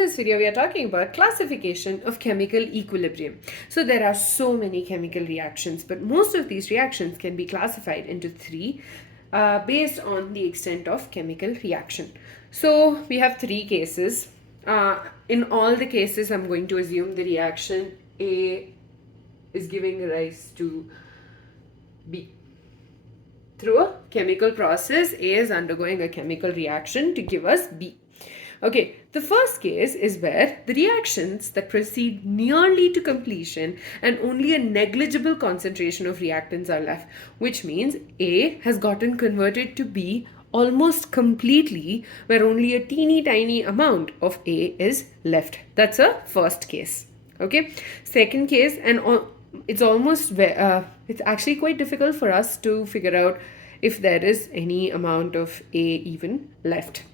this video we are talking about classification of chemical equilibrium. So there are so many chemical reactions, but most of these reactions can be classified into three based on the extent of chemical reaction. So we have three cases. In all the cases, I'm going to assume the reaction A is giving rise to B. Through a chemical process, A is undergoing a chemical reaction to give us B. Okay, the first case is where the reactions that proceed nearly to completion and only a negligible concentration of reactants are left, which means A has gotten converted to B almost completely, where only a teeny tiny amount of A is left. That's a first case. Okay, second case, and it's actually quite difficult for us to figure out if there is any amount of A even left.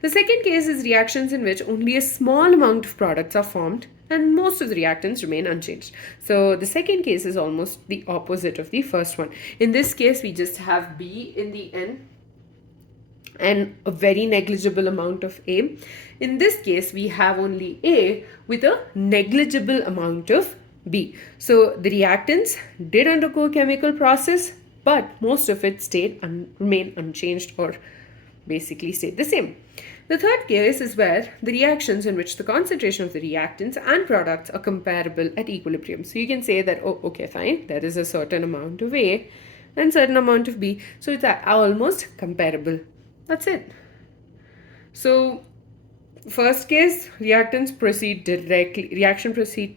The second case is reactions in which only a small amount of products are formed and most of the reactants remain unchanged. So the second case is almost the opposite of the first one. In this case, we just have B in the end and a very negligible amount of A. In this case, we have only A with a negligible amount of B. So the reactants did undergo a chemical process, but most of it remained unchanged or basically stayed the same. The third case is where the reactions in which the concentration of the reactants and products are comparable at equilibrium. So you can say that, oh, okay, fine, there is a certain amount of A and certain amount of B. So it's almost comparable. That's it. So first case, reaction proceed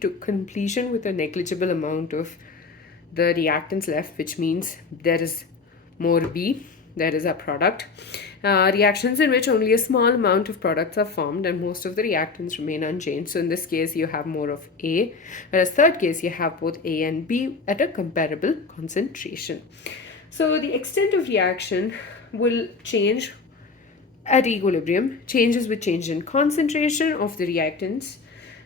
to completion with a negligible amount of the reactants left, which means there is more B. There is a product. Reactions in which only a small amount of products are formed and most of the reactants remain unchanged. So in this case, you have more of A. Whereas third case, you have both A and B at a comparable concentration. So the extent of reaction will change at equilibrium, changes with change in concentration of the reactants.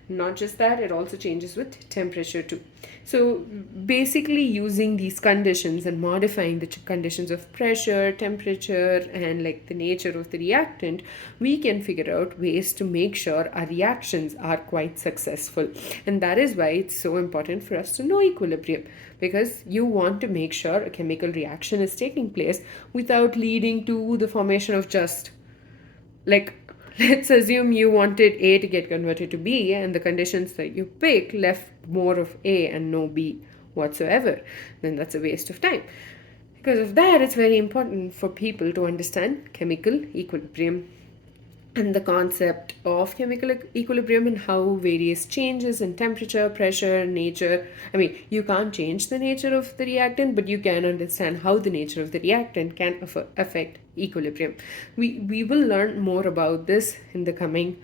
Not just that, it also changes with temperature too. So basically using these conditions and modifying the conditions of pressure, temperature, and like the nature of the reactant, we can figure out ways to make sure our reactions are quite successful. And that is why it's so important for us to know equilibrium, because you want to make sure a chemical reaction is taking place without leading to the formation of just like, let's assume you wanted A to get converted to B and the conditions that you pick left more of A and no B whatsoever. Then that's a waste of time. Because of that, it's very important for people to understand chemical equilibrium and the concept of chemical equilibrium and how various changes in temperature, pressure, nature. I mean, you can't change the nature of the reactant, but you can understand how the nature of the reactant can affect equilibrium. We will learn more about this in the coming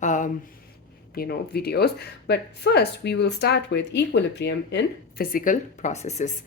videos. But first, we will start with equilibrium in physical processes.